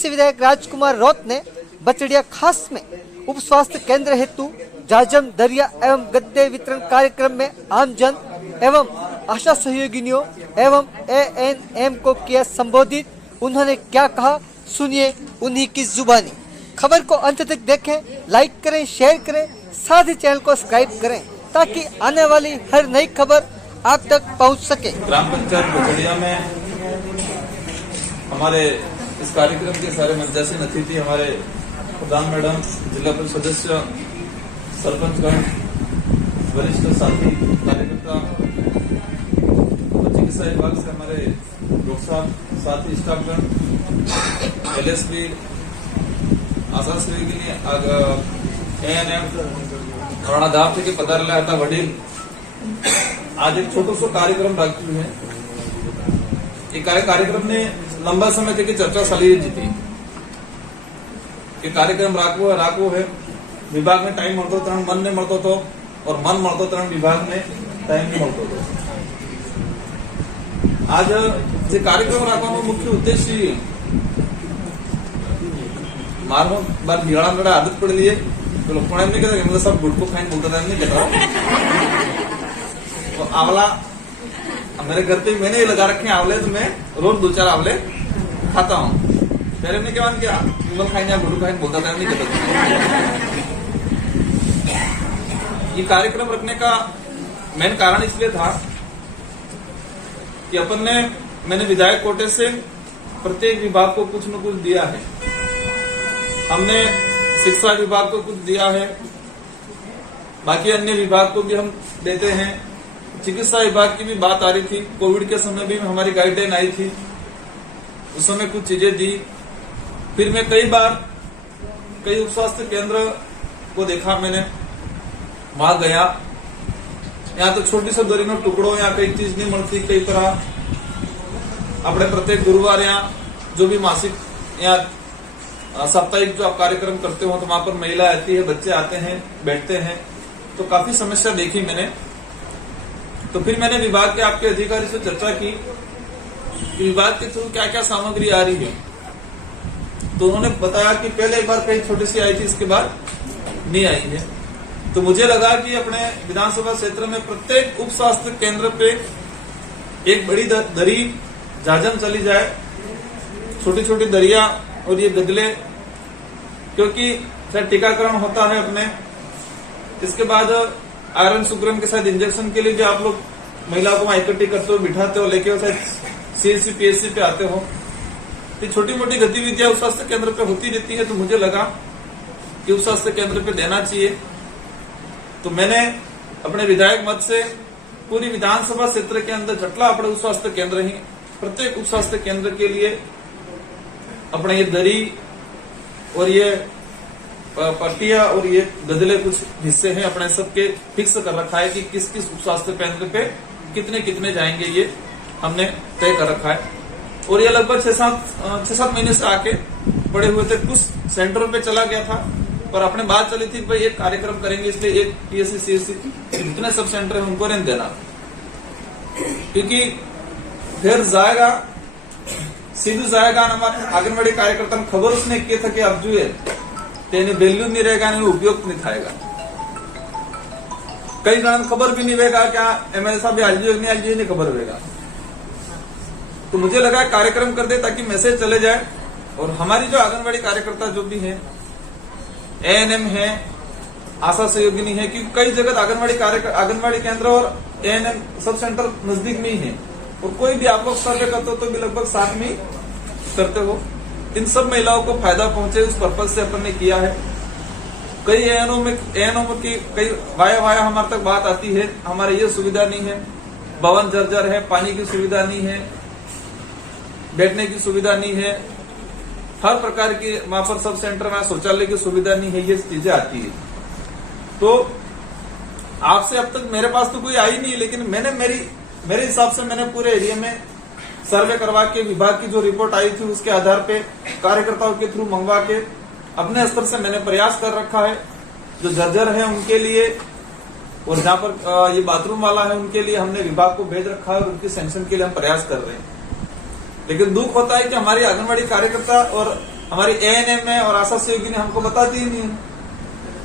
से विधायक राजकुमार रौत ने बचड़िया खास में उप स्वास्थ्य केंद्र हेतु जाजम दरिया एवं गद्दे वितरण कार्यक्रम में आमजन एवं आशा सहयोगिनियों एवं ANM को किया संबोधित। उन्होंने क्या कहा, सुनिए उन्हीं की जुबानी। खबर को अंत तक देखें, लाइक करें, शेयर करें, साथ ही चैनल को सब्सक्राइब करें ताकि आने वाली हर नई खबर आप तक पहुंच सके। ग्राम पंचायत बचड़िया में हमारे इस कार्यक्रम के सारे मंचासीन अतिथि हमारे प्रधान मैडम, जिला परिषद सदस्य, सरपंचगण, वरिष्ठ साथी कार्यकर्ता, चिकित्सा विभाग से हमारे डॉक्टर साहब, साथी स्टाफगण, LSP, आशा सहयोगिनी, ANM और अनाथ के पदार्थ आता वडील आज एक छोटो कार्यक्रम राख्યું है। ये कार्यक्रम ने लंबा समय तक चर्चा चाली थी कि कार्यक्रम राखवो है। विभाग में टाइम मळतो तो मन ने मळतो तो और मन मळतो तो विभाग में टाइम नहीं मळतो तो। आज जे कार्यक्रम राखવાનો मुख्य उद्देश्य मारो बार हियाळा आदत पड़ेली है तो लोग नहीं कहता सब गुटको खाइन बोलता नहीं कहता। तो आंवला मेरे घर पे मैंने लगा रखे आंवले, तो मैं रोज 2-4 आंवले खाता हूँ। पहले ने क्या किया विमल खाइन या गुटको खाइन बोलता था नहीं कहता। ये कार्यक्रम रखने का मेन कारण इसलिए था कि मैंने विधायक कोटे से प्रत्येक विभाग को कुछ न कुछ दिया है। हमने शिक्षा विभाग को कुछ दिया है, बाकी अन्य विभाग को भी हम देते हैं। चिकित्सा विभाग की भी बात आ रही थी, कोविड के समय भी हमारी गाइडलाइन आई थी, उस समय कुछ चीजें दी। फिर मैं कई बार कई उप स्वास्थ्य केंद्र को देखा, मैंने वहां गया, यहाँ तो छोटी सी दरी नो टुकड़ो या कई चीज नहीं मिलती। कई तरह अपने प्रत्येक गुरुवार यहाँ जो भी मासिक या साप्ताहिक जो आप कार्यक्रम करते हो तो वहां पर महिला आती है, बच्चे आते हैं, बैठते हैं, तो काफी समस्या देखी मैंने। तो फिर मैंने विभाग के आपके अधिकारी से चर्चा की कि विभाग के थ्रू क्या क्या सामग्री आ रही है। तो उन्होंने बताया कि पहले एक बार कहीं छोटी सी आई थी, इसके बाद नहीं आई है। तो मुझे लगा कि अपने विधानसभा क्षेत्र में प्रत्येक उप स्वास्थ्य केंद्र पे एक बड़ी दरी जाजम चली जाए, छोटी छोटी दरिया और ये गदले, क्योंकि टीकाकरण होता है अपने, इसके बाद आयरन सुग्रम के साथ इंजेक्शन के लिए भी आप लोग महिलाओं को वहां इकट्ठी करते हो, बिठाते हो, लेके CHC PHC पे आते हो। तो छोटी मोटी गतिविधियां उस स्वास्थ्य केंद्र पे होती रहती है। तो मुझे लगा कि उस स्वास्थ्य केंद्र पे देना चाहिए। तो मैंने अपने विधायक मत से पूरी विधानसभा क्षेत्र के अंदर जटला अपने उप स्वास्थ्य केंद्र ही, प्रत्येक उप स्वास्थ्य केंद्र के लिए अपने ये दरी और ये पट्टिया और ये गदले कुछ हिस्से हैं अपने सबके फिक्स कर रखा है कि किस किस उप स्वास्थ्य केंद्र पे कितने कितने जाएंगे, ये हमने तय कर रखा है। और ये लगभग 6-7 महीने से आके पड़े हुए थे। कुछ सेंटरों पे चला गया था, पर अपने बात चली थी भाई एक कार्यक्रम करेंगे, इसलिए एक PSC CSC जितने सब सेंटर है उनको नहीं देना, क्योंकि फिर जाएगा सीधे जाएगा ना। हमारे आंगनबाड़ी कार्यकर्ता ने खबर उसने किया था कि अब जो है तेने वैल्यू नहीं रहेगा, नहीं उपयोग नहीं थाएगा। कई जन खबर भी नहीं रहेगा क्या MLA साहब आज नहीं खबर रहेगा। तो मुझे लगा कार्यक्रम कर दे ताकि मैसेज चले जाए। और हमारी जो आंगनबाड़ी कार्यकर्ता जो भी है, ANM है, आशा सहयोगिनी है, क्योंकि कई जगह आंगनबाड़ी केंद्र और ANM सब सेंटर नजदीक में ही है। और कोई भी आप लोग सर्वे करते हो तो भी लगभग साथ में करते हो। इन सब महिलाओं को फायदा पहुंचे उस पर्पज से अपन ने किया है। कई ANM की कई वाया हमारे तक बात आती है, हमारे ये सुविधा नहीं है, भवन जर्जर है, पानी की सुविधा नहीं है, बैठने की सुविधा नहीं है, हर प्रकार की वहां पर सब सेंटर में शौचालय की सुविधा नहीं है, ये चीजें आती है। तो आपसे अब तक मेरे पास तो कोई आई नहीं, लेकिन मैंने मेरे हिसाब से मैंने पूरे एरिया में सर्वे करवा के विभाग की जो रिपोर्ट आई थी उसके आधार पे कार्यकर्ताओं के थ्रू मंगवा के अपने स्तर से मैंने प्रयास कर रखा है। जो जर्जर है उनके लिए और जहां पर ये बाथरूम वाला है उनके लिए हमने विभाग को भेज रखा है और उनकी सैंक्शन के लिए हम प्रयास कर रहे हैं। लेकिन दुख होता है कि हमारी आंगनबाड़ी कार्यकर्ता और हमारी एएनएम में और आशा सहयोगी ने हमको बताती ही नहीं है।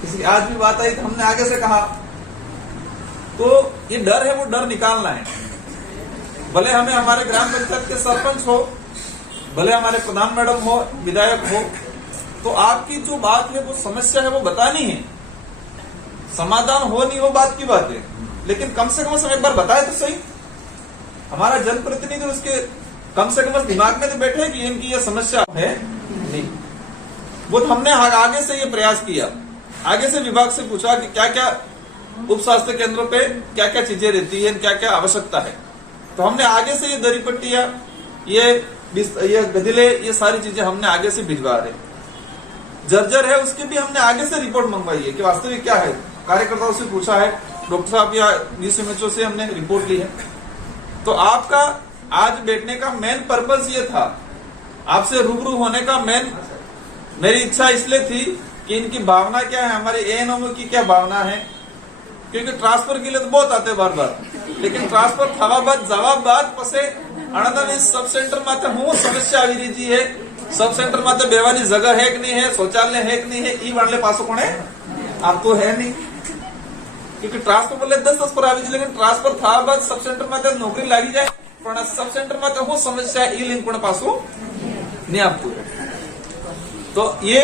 किसी आज भी बात आई तो हमने आगे से कहा। तो ये डर है, वो डर निकालना है। भले हमें हमारे ग्राम पंचायत के सरपंच हो, भले हमारे प्रधान मैडम हो, विधायक हो, तो आपकी जो बात है, वो समस्या है, वो बतानी है। समाधान हो नहीं हो बात की बात है, लेकिन कम से कम एक बार बताए तो सही। हमारा जनप्रतिनिधि उसके कम से कम दिमाग में तो बैठे कि इनकी ये समस्या है नहीं। वो हमने आगे से ये प्रयास किया, आगे से विभाग से पूछा कि क्या क्या उप स्वास्थ्य केंद्रों पे क्या क्या चीजें रहती है, क्या क्या आवश्यकता है। तो हमने आगे से ये दरी पट्टियां, ये गदिले, ये सारी चीजें हमने आगे से भिजवा रहे। जर्जर है उसकी भी हमने आगे से रिपोर्ट मंगवाई है कि वास्तविक क्या है। कार्यकर्ताओं से पूछा है, डॉक्टर साहब या DCMHO से हमने रिपोर्ट ली है। तो आपका आज बैठने का मेन पर्पस ये था, आपसे रूबरू होने का मेरी इच्छा इसलिए थी कि इनकी भावना क्या है, हमारे एएनएम की क्या भावना है। क्योंकि ट्रांसफर के लिए तो बहुत आते बार बार, लेकिन ट्रांसफर थवा बाद जवाब बाद पसे अणदन इस सब सेंटर माते हूँ समस्या આવી રહી है। सब सेंटर माते बेवानी जगह है कि नहीं है, शौचालय है कि नहीं है, ई वाले पासो कोण है, आप तो है नहीं। क्योंकि ट्रांसफर बोले 10 पर આવી, लेकिन ट्रांसफर थवा बाद सब सेंटर माते नौकरी लागी जाए, पण सब सेंटर माते हूँ समस्या ई लिंक कोण पासो नहीं आपको। तो ये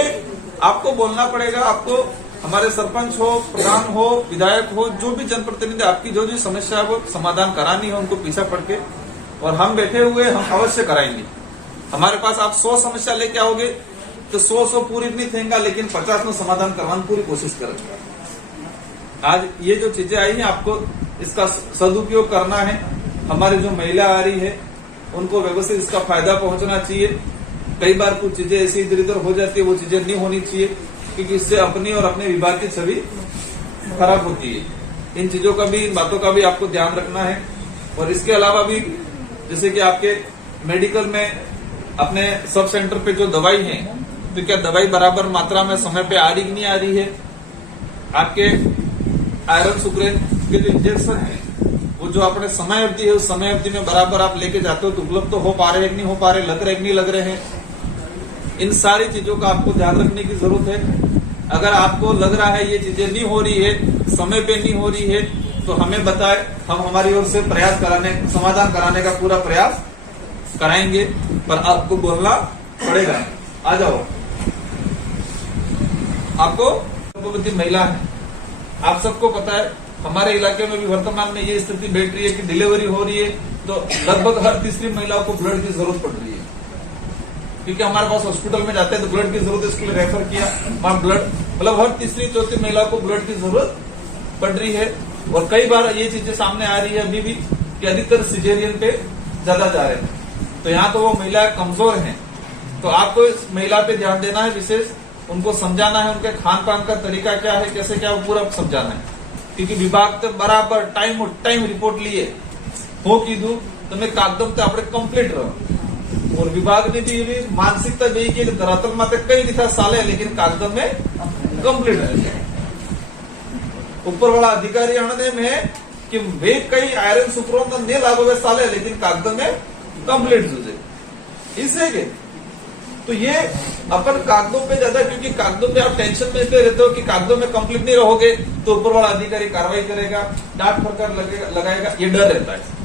आपको बोलना पड़ेगा। आपको हमारे सरपंच हो, प्रधान हो, विधायक हो, जो भी जनप्रतिनिधि, आपकी जो समस्या है वो समाधान करानी है, उनको पीछा पड़ के, और हम बैठे हुए हम अवश्य कराएंगे। हमारे पास आप 100 समस्या लेके आओगे तो 100 पूरी नहीं थेंगा, लेकिन 50 में समाधान करवाने पूरी कोशिश करेंगे। आज ये जो चीजें आई हैं, आपको इसका सदुपयोग करना है। हमारी जो महिला आ रही है उनको व्यवस्थित इसका फायदा पहुंचना चाहिए। कई बार कुछ चीजें ऐसी इधर उधर हो जाती है, वो चीजें नहीं होनी चाहिए, क्योंकि इससे अपनी और अपने विभाग की छवि खराब होती है। इन चीजों का भी, इन बातों का भी आपको ध्यान रखना है। और इसके अलावा भी जैसे कि आपके मेडिकल में अपने सब सेंटर पे जो दवाई है, तो क्या दवाई बराबर मात्रा में समय पे आ रही कि नहीं आ रही है। आपके आयरन सुक्रेन के जो इंजेक्शन है, वो जो अपने समय अवधि है, उस समय अवधि में बराबर आप लेके जाते हो तो उपलब्ध तो हो पा रहे हैं कि नहीं हो पा रहे, लग रहे कि नहीं लग रहे हैं। इन सारी चीजों का आपको ध्यान रखने की जरूरत है। अगर आपको लग रहा है ये चीजें नहीं हो रही है, समय पे नहीं हो रही है, तो हमें बताए, हम हमारी ओर से प्रयास कराने, समाधान कराने का पूरा प्रयास कराएंगे। पर आपको बोलना पड़ेगा। आ जाओ, आपको गर्भवती महिला है, आप सबको पता है हमारे इलाके में भी वर्तमान में ये स्थिति बैठ रही है कि डिलीवरी हो रही है तो लगभग हर तीसरी महिला को ब्लड की जरूरत पड़ रही है। क्योंकि हमारे पास हॉस्पिटल में जाते हैं तो ब्लड की जरूरत है, इसके लिए रेफर किया, वहां ब्लड, मतलब हर तीसरी चौथी महिला को ब्लड की जरूरत पड़ रही है। और कई बार ये चीजें सामने आ रही है अभी भी कि अधिकतर सिजेरियन पे ज्यादा जा रहे हैं। तो यहाँ तो वो महिलाएं कमजोर हैं, तो आपको इस महिला पे ध्यान देना है, विशेष उनको समझाना है, उनके खान पान का तरीका क्या है, कैसे क्या, वो पूरा समझाना है। क्योंकि विभाग तो बराबर टाइम रिपोर्ट लिए हो कीधु તમે કાગદમ તો આપણે કમ્પ્લીટ રહો। और विभाग ने भी ये मानसिकता दी कि धरातल में कई लिखा साले, लेकिन कागदम में कम्प्लीट है। ऊपर वाला अधिकारी आने में कि वे कई आयरन सुक्रों तो नहीं लागू हुए साले, लेकिन कागदम में कम्प्लीट जुझे इससे के। तो ये अपन कागजों पे ज्यादा, क्योंकि कागजों पे आप टेंशन में इसलिए रहते हो कि कागजों में कंप्लीट नहीं रहोगे तो ऊपर वाला अधिकारी कार्रवाई करेगा, डांट फटकार लगाएगा, ये डर रहता है।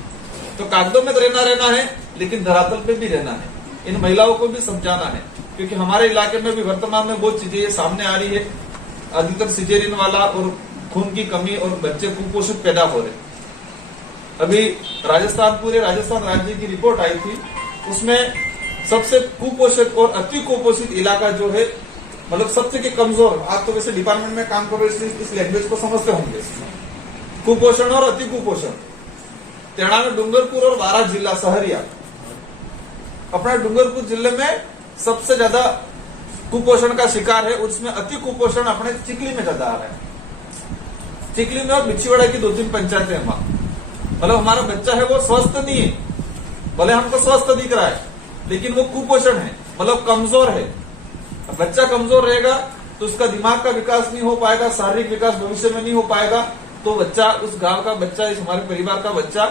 तो कागजों में तो रहना है, लेकिन धरातल पे भी रहना है। इन महिलाओं को भी समझाना है, क्योंकि हमारे इलाके में भी वर्तमान में बहुत चीजें ये सामने आ रही है। अधिकतर सिजेरियन वाला और खून की कमी और बच्चे कुपोषित पैदा हो रहे। अभी पूरे राजस्थान राज्य की रिपोर्ट आई थी, उसमें सबसे कुपोषित और अति कुपोषित इलाका जो है, मतलब सबसे के कमजोर, आप तो वैसे डिपार्टमेंट में काम करो इसलिए इस लैंग्वेज को समझते होंगे। कुपोषण और अति कुपोषण, तेणा में डूंगरपुर और बारां जिला सहरिया, अपना डूंगरपुर जिले में सबसे ज्यादा कुपोषण का शिकार है। उसमें अति कुपोषण अपने चिकली में ज्यादा आ रहा है। चिकली में और बिछीवाड़ा की 2-3 पंचायतें हैं वहां, मतलब हमारा बच्चा है वो स्वस्थ नहीं है, भले हमको स्वस्थ दिख रहा है, लेकिन वो कुपोषण है, मतलब कमजोर है। बच्चा कमजोर रहेगा तो उसका दिमाग का विकास नहीं हो पाएगा, शारीरिक विकास भविष्य में नहीं हो पाएगा। तो बच्चा, उस गांव का बच्चा, इस हमारे परिवार का बच्चा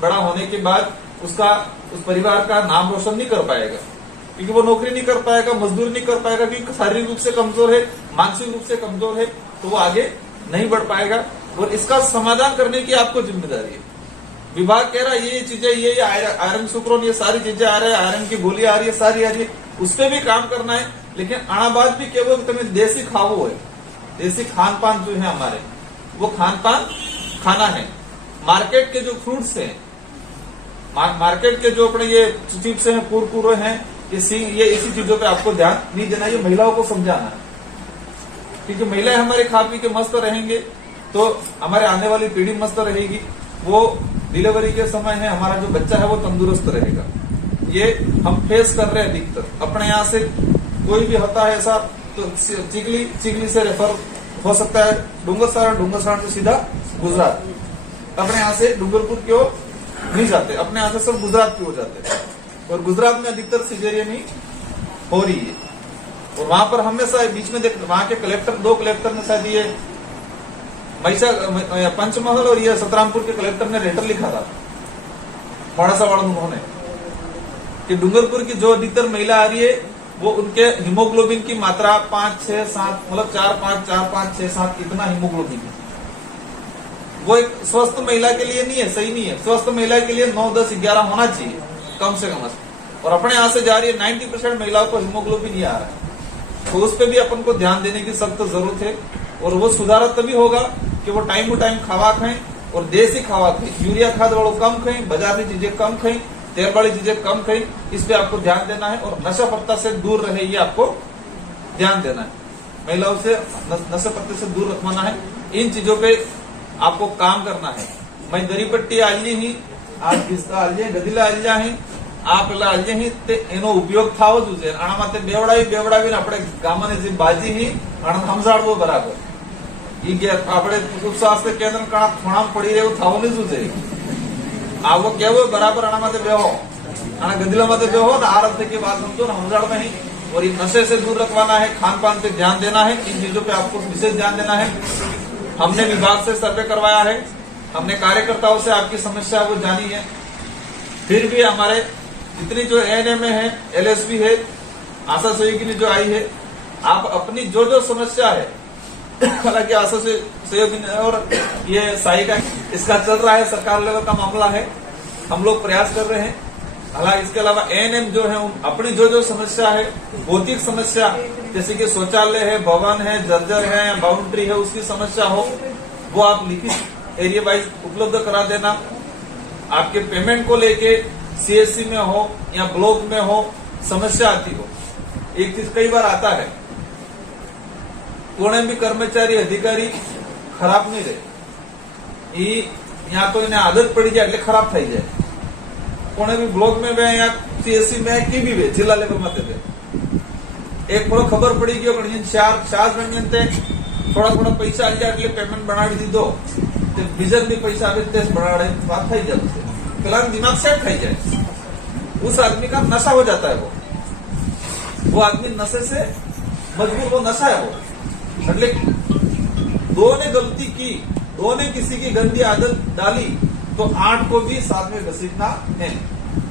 बड़ा होने के बाद उसका, उस परिवार का नाम रोशन नहीं कर पाएगा। क्योंकि वो नौकरी नहीं कर पाएगा, मजदूरी नहीं कर पाएगा, क्योंकि शारीरिक रूप से कमजोर है, मानसिक रूप से कमजोर है, तो वो आगे नहीं बढ़ पाएगा। और इसका समाधान करने की आपको जिम्मेदारी है। विभाग कह रहा है ये चीजें, ये आयरन सुक्रोन, ये सारी चीजें आ रही है, आयरन की गोली आ रही है, सारी आ रही है, उस पर भी काम करना है। लेकिन आनाबाद भी केवल तुम्हें देसी खावो है, देसी खान पान जो है हमारे, वो खान पान खाना है। मार्केट के जो फ्रूट्स हैं, मार्केट के जो अपने ये चिप्स हैं, कुरकुरे हैं, ये इसी चीजों पे आपको ध्यान नहीं देना, ये महिलाओं को समझाना है। क्योंकि महिलाएं हमारे खा पी के मस्त रहेंगे तो हमारे आने वाली पीढ़ी मस्त रहेगी। वो डिलीवरी के समय है, हमारा जो बच्चा है वो तंदुरुस्त रहेगा। ये हम फेस कर रहे हैं अधिकतर। अपने यहाँ से कोई भी होता है ऐसा तो चिगली से रेफर हो सकता है डूंगरसराय से सीधा गुजरात। अपने यहाँ से डूंगरपुर की ओर नहीं जाते, अपने यहाँ से सब गुजरात की ओर जाते हैं। और गुजरात में अधिकतर सिजेरियन ही हो रही है। और वहां पर हमेशा बीच में देख, वहां के कलेक्टर, 2 कलेक्टर ने शायद ये पंचमहल और ये सतरामपुर के कलेक्टर ने लेटर लिखा था मोड़ासा वालों ने कि डूंगरपुर की जो अधिकतर महिला आ रही है वो उनके हीमोग्लोबिन की मात्रा 5, 6, 7 मतलब 4, 5, 6, 7 इतना हीमोग्लोबिन है। वो एक स्वस्थ महिला के लिए नहीं है, सही नहीं है। स्वस्थ महिला के लिए 9, 10, 11 होना चाहिए कम से कम। और अपने यहाँ से जा रही है 90% महिलाओं को हीमोग्लोबिन ही आ रहा है। तो उस पर भी अपन को ध्यान देने की सख्त जरूरत है। और वो सुधार तभी होगा कि वो टाइम टू टाइम खावा खाएं और देसी खावा खाएं। यूरिया खाद वालों कम खाएं, बाजार की चीजें कम खाएं, तेल वाली चीजें कम खाएं। इस पे आपको ध्यान देना है। और नशा पत्ता से दूर रहे, ये आपको ध्यान देना है। महिलाओं से नशा पत्ते से दूर रखवाना है। इन चीजों पे आपको काम करना है। मैं दरी पट्टी आल्ली ही, आज किसका आल्जे, गदिला आल्जा ही, आप પેલા આલ્જે હી તે એનો ઉપયોગ થાવો જોઈએ। આના માટે બેવડાવીને આપણે ગામને જે બાજી હી આને સમજાડવો બરાબર। ઈ કે આપણે ઉપસ્વાસ્થ્ય કેન્દ્ર કાણા ખૂણામાં પડી રહેવું થાવો નહીં જોઈએ। આવો કેવો બરાબર આના માટે બેહો, આના ગદલા માટે બેહો તો આ રસ્તે की बात समझो ना, समझाड़वा ही। और ये नशे से दूर रखवाना है, खान पान पे ध्यान देना है। इन चीजों पे आपको विशेष ध्यान देना है। हमने विभाग से सर्वे करवाया है, हमने कार्यकर्ताओं से आपकी समस्या वो जानी है। फिर भी हमारे जितनी जो एएनएम है, एलएसपी है, आशा सहयोगी जो आई है, आप अपनी जो जो समस्या है, हालांकि आशा सहयोगी और ये साई का इसका चल रहा है, सरकार लेवल का मामला है, हम लोग प्रयास कर रहे हैं। हालांकि इसके अलावा एएनएम जो है अपनी जो जो समस्या है, भौतिक समस्या जैसे कि शौचालय है, भवन है, जर्जर है, बाउंड्री है, उसकी समस्या हो वो आप लिखित एरिया वाइज उपलब्ध करा देना। आपके पेमेंट को लेके सीएससी में हो या ब्लॉक में हो समस्या आती हो, एक चीज कई बार आता है, कोने भी कर्मचारी अधिकारी खराब नहीं रहे, या तो इन्हें आदत पड़ी जाए એટલે खराब થઈ જાય। कोने भी ब्लॉक में वे या सीएससी में की भी वे जिला लेवल में थे, एक थोड़ा खबर पड़ी गयो कि 4 महीने थोड़ा थोड़ा पैसा आ जाए એટલે पेमेंट बनावी दीधो, ते बीजन भी पैसा आवे ते बनाड़े बात થઈ જાય। પેલા दिमाग सेट થઈ જાય, उस आदमी का नशा हो जाता है। वो आदमी नशे से मजबूर, वो नशा है वो। એટલે दो ने गलती की, दो ने किसी की गंदी आदत डाली तो 8 को भी साथ में घसीटना है।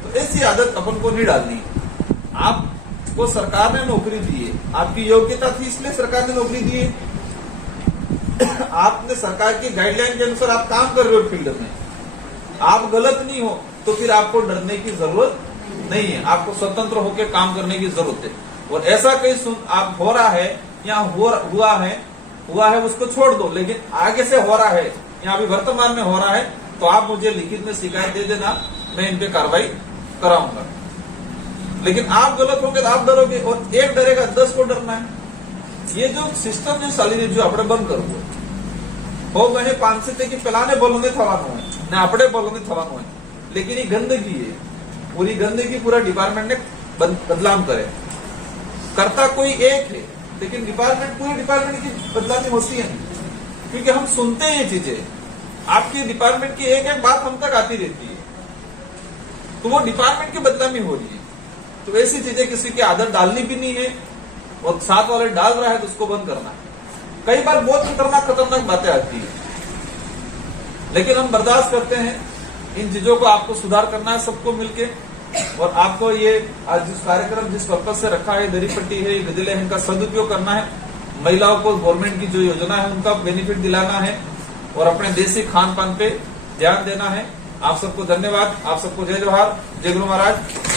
तो ऐसी आदत अपन को नहीं डालनी। आपको सरकार ने नौकरी दी है, आपकी योग्यता थी इसलिए सरकार ने नौकरी दी है। आपने सरकार की गाइडलाइन के अनुसार आप काम कर रहे हो फील्ड में, आप गलत नहीं हो तो फिर आपको डरने की जरूरत नहीं है। आपको स्वतंत्र होकर काम करने की जरूरत है। और ऐसा कहीं आप हो रहा है या हुआ है उसको छोड़ दो, लेकिन आगे से हो रहा है या अभी वर्तमान में हो रहा है तो आप मुझे लिखित में शिकायत दे देना, मैं इन पे कार्रवाई कराऊंगा। लेकिन आप गलत होंगे तो आप डरोगे, और एक डरेगा 10 को डरना है। ये जो सिस्टम जो ચાલી રહ્યું છે આપણે બંધ કરવું હોય। हो गए 5 से कि પેલાને બોલવું નહીં થવાનું હોય ને આપણે બોલવું નહીં થવાનું હોય। लेकिन ये गंदगी है, पूरी गंदगी पूरा डिपार्टमेंट ने बदलाव करे। करता कोई एक है लेकिन डिपार्टमेंट, पूरी डिपार्टमेंट की बदलावी होती है, क्योंकि हम सुनते हैं ये चीजें। आपकी डिपार्टमेंट की एक एक बात हम तक आती रहती है, तो वो डिपार्टमेंट की बदनामी हो रही है। तो ऐसी चीजें किसी की आदत डालनी भी नहीं है, और साथ वाले डाल रहा है तो उसको बंद करना है। कई बार बहुत खतरनाक बातें आती है, लेकिन हम बर्दाश्त करते हैं। इन चीजों को आपको सुधार करना है सबको मिलके। और आपको ये आज जिस कार्यक्रम जिस पर्पज से रखा है, दरी पट्टी है, विद्यालय है, इनका सदुपयोग करना है। महिलाओं को गवर्नमेंट की जो योजना है उनका बेनिफिट दिलाना है और अपने देसी खान पान पे ध्यान देना है। आप सबको धन्यवाद, आप सबको जय जोहार, जय गुरु महाराज।